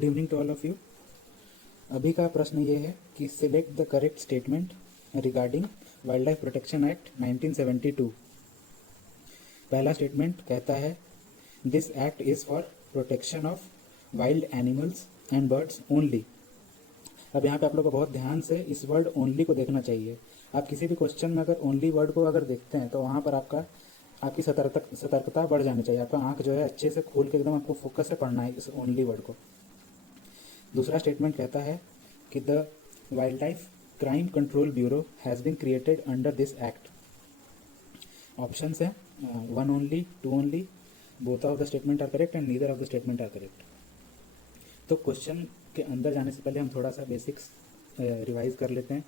Good evening to all of you. अभी का प्रश्न ये है कि select the correct statement regarding wildlife protection act 1972। पहला स्टेटमेंट कहता है this act is for protection of wild animals and birds only. अब यहाँ पे आप लोग को बहुत ध्यान से इस वर्ड ओनली को देखना चाहिए। आप किसी भी क्वेश्चन में अगर ओनली वर्ड को अगर देखते हैं तो वहाँ पर आपकी सतर्कता बढ़ जानी चाहिए। आपका आंख जो है अच्छे से खोल के एकदम आपको फोकस से पढ़ना है इस ओनली वर्ड को। दूसरा स्टेटमेंट कहता है कि the wildlife crime control bureau has been created under this act. Options है 1 only, 2 only, both of the statement are correct and neither of the statement are correct. तो question के अंदर जाने से पहले हम थोड़ा सा बेसिक्स रिवाइज कर लेते हैं।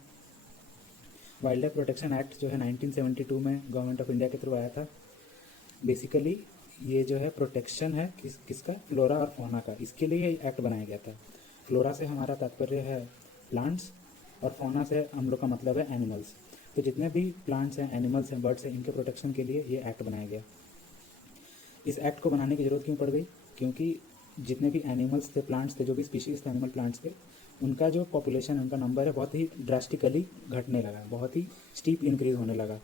वाइल्ड लाइफ प्रोटेक्शन एक्ट जो है 1972 में गवर्नमेंट ऑफ इंडिया के थ्रू आया था। बेसिकली ये जो है प्रोटेक्शन है किसका, फ्लोरा और फौना का। इसके लिए ये एक्ट बनाया गया था। फ्लोरा से हमारा तात्पर्य है प्लांट्स और फौना से हम लोग का मतलब है एनिमल्स। तो जितने भी प्लांट्स हैं, एनिमल्स हैं, बर्ड्स हैं, इनके प्रोटेक्शन के लिए ये एक्ट बनाया गया। इस एक्ट को बनाने की ज़रूरत क्यों पड़ गई? क्योंकि जितने भी एनिमल्स थे, प्लांट्स थे, जो भी स्पीशीज़ थे एनिमल प्लांट्स के, उनका जो पॉपुलेशन, उनका नंबर है बहुत ही ड्रास्टिकली घटने लगा, बहुत ही स्टीप इंक्रीज होने लगा।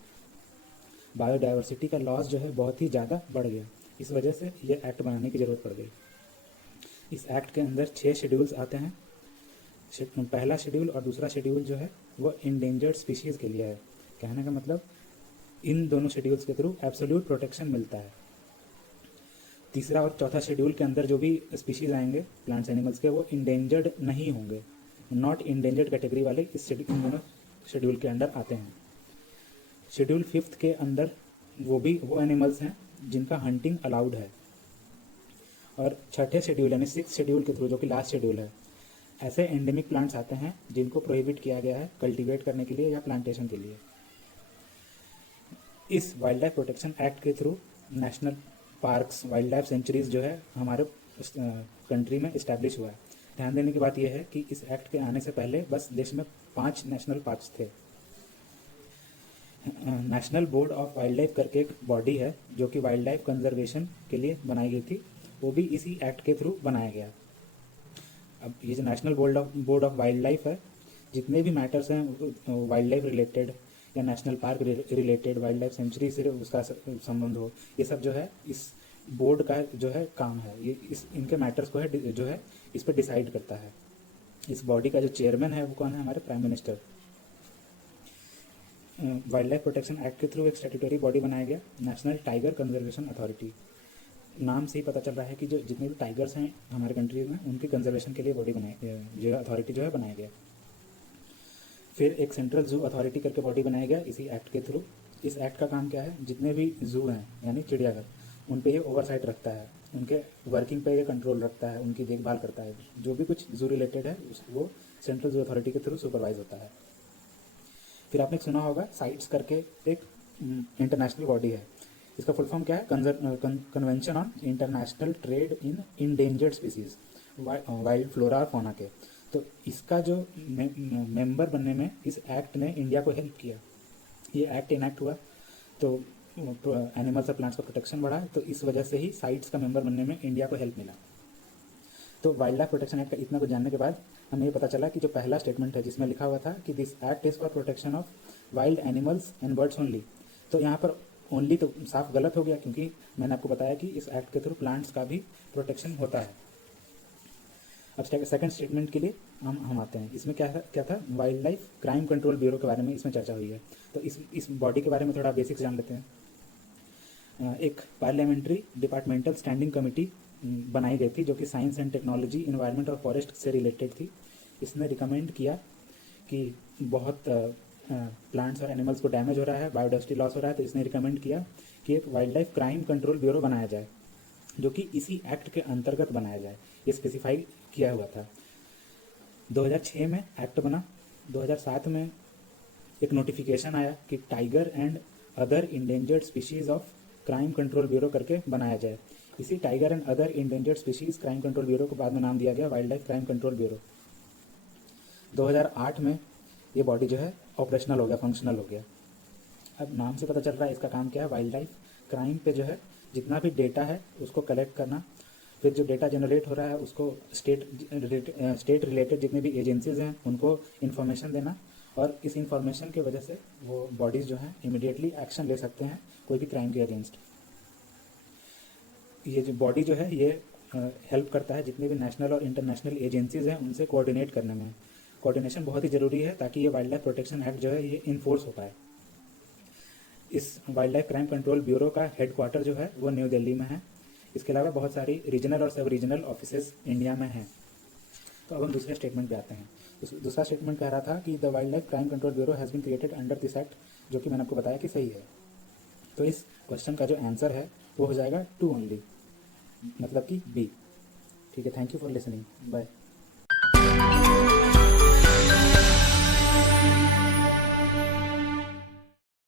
बायोडाइवर्सिटी का लॉस जो है बहुत ही ज़्यादा बढ़ गया। इस वजह से ये एक्ट बनाने की ज़रूरत पड़ गई। इस एक्ट के अंदर 6 शेड्यूल्स आते हैं। पहला शेड्यूल और दूसरा शेड्यूल जो है वो इंडेंजर्ड स्पीशीज़ के लिए है। कहने का मतलब इन दोनों शेड्यूल्स के थ्रू एब्सोल्यूट प्रोटेक्शन मिलता है। तीसरा और चौथा शेड्यूल के अंदर जो भी स्पीशीज़ आएंगे प्लांट्स एनिमल्स के, वो इंडेंजर्ड नहीं होंगे, नॉट इंडेंजर्ड कैटेगरी वाले इन दोनों शेड्यूल के अंदर आते हैं। शेड्यूल 5 के अंदर वो एनिमल्स हैं जिनका हंटिंग अलाउड है। और छठे शेड्यूल यानी 6th शेड्यूल के थ्रू, जो कि लास्ट शेड्यूल है, ऐसे एंडेमिक प्लांट्स आते हैं जिनको प्रोहिबिट किया गया है कल्टीवेट करने के लिए या प्लांटेशन के लिए। इस वाइल्ड लाइफ प्रोटेक्शन एक्ट के through national parks, wild life sanctuaries जो है हमारे कंट्री में इस्टेब्लिश हुआ है। ध्यान देने की बात यह है कि इस एक्ट के आने से पहले बस देश में 5 नेशनल पार्क्स थे। National board of wild life करके एक बॉडी है जो कि वाइल्ड लाइफ कंजर्वेशन के लिए बनाई गई थी, वो भी इसी एक्ट के थ्रू बनाया गया। अब ये जो national board of wild life है, जितने भी मैटर्स हैं वाइल्ड लाइफ रिलेटेड या national park related, wild life sanctuary से उसका संबंध हो, ये सब जो है इस बोर्ड का जो है काम है। ये इनके मैटर्स को है जो है इस पर डिसाइड करता है। इस बॉडी का जो चेयरमैन है वो कौन है? हमारे prime minister. Wild life protection act के थ्रू एक स्टैट्यूटरी बॉडी बनाया गया, नेशनल टाइगर कंजर्वेशन अथॉरिटी। नाम से ही पता चल रहा है कि जो जितने भी टाइगर्स हैं हमारे कंट्री में, उनकी कंजर्वेशन के लिए बॉडी जो अथॉरिटी जो है बनाया गया। फिर एक सेंट्रल जू अथॉरिटी करके बॉडी बनाया गया इसी एक्ट के थ्रू। इस एक्ट का काम क्या है? जितने भी जू हैं यानी चिड़ियाघर, उन पे ये ओवरसाइट रखता है, उनके वर्किंग पे ये कंट्रोल रखता है, उनकी देखभाल करता है। जो भी कुछ जू रिलेटेड है वो सेंट्रल जू अथॉरिटी के थ्रू सुपरवाइज होता है। फिर आपने सुना होगा साइट्स करके एक इंटरनेशनल बॉडी है। इसका फुल फॉर्म क्या है? Convention on international trade in endangered species, wild flora और फौना के। तो इसका जो मेंबर बनने में इस एक्ट ने इंडिया को हेल्प किया। ये एक्ट इनैक्ट हुआ तो एनिमल्स और प्लांट्स का प्रोटेक्शन बढ़ा, तो इस वजह से ही साइट्स का मेंबर बनने में इंडिया को हेल्प मिला। तो वाइल्ड लाइफ प्रोटेक्शन एक्ट का इतना कुछ जानने के बाद हमें ये पता चला कि जो पहला स्टेटमेंट है जिसमें लिखा हुआ था कि this act is for protection of wild animals and birds only, तो यहाँ पर ओनली तो साफ गलत हो गया, क्योंकि मैंने आपको बताया कि इस एक्ट के थ्रू प्लांट्स का भी प्रोटेक्शन होता है। अब सेकंड स्टेटमेंट के लिए हम आते हैं। इसमें क्या था? Wild life crime control bureau के बारे में इसमें चर्चा हुई है। तो इस बॉडी के बारे में थोड़ा बेसिक्स जान लेते हैं। एक पार्लियामेंट्री डिपार्टमेंटल स्टैंडिंग कमेटी बनाई गई थी जो कि साइंस एंड टेक्नोलॉजी, इन्वायरमेंट और फॉरेस्ट से रिलेटेड थी। इसने रिकमेंड किया कि बहुत प्लांट्स और एनिमल्स को डैमेज हो रहा है, बायोडाइवर्सिटी लॉस हो रहा है, तो इसने रिकमेंड किया कि एक wild life crime control bureau बनाया जाए जो कि इसी एक्ट के अंतर्गत बनाया जाए। ये स्पेसिफाई किया हुआ था। 2006 में एक्ट बना। 2007 में एक नोटिफिकेशन आया कि tiger and other endangered species of crime control bureau करके बनाया जाए। इसी tiger and other endangered species crime control bureau को बाद में नाम दिया गया wild life crime control bureau. 2008 में ये बॉडी जो है ऑपरेशनल हो गया, फंक्शनल हो गया। अब नाम से पता चल रहा है इसका काम क्या है? वाइल्ड लाइफ क्राइम पे जो है जितना भी डेटा है उसको कलेक्ट करना, फिर जो डेटा जनरेट हो रहा है उसको स्टेट रिलेटेड जितने भी एजेंसीज हैं उनको इन्फॉर्मेशन देना, और इस इंफॉर्मेशन की वजह से वो बॉडीज़ जो हैं इमिडिएटली एक्शन ले सकते हैं कोई भी क्राइम के अगेंस्ट। ये जो बॉडी जो है ये हेल्प करता है जितने भी नेशनल और इंटरनेशनल एजेंसीज हैं उनसे कोऑर्डिनेट करने में। कोऑर्डिनेशन बहुत ही ज़रूरी है ताकि ये वाइल्ड लाइफ प्रोटेक्शन एक्ट जो है ये इन्फोर्स हो पाए। इस wild life crime control bureau का हेड क्वार्टर जो है वो न्यू दिल्ली में है। इसके अलावा बहुत सारी रीजनल और सब रीजनल ऑफिसेज इंडिया में हैं। तो अब हम दूसरे स्टेटमेंट पे आते हैं। दूसरा स्टेटमेंट कह रहा था कि the wildlife crime control bureau has been created under this act, जो कि मैंने आपको बताया कि सही है। तो इस क्वेश्चन का जो आंसर है वो हो जाएगा 2 ओनली, मतलब कि बी। ठीक है, thank you for listening, bye.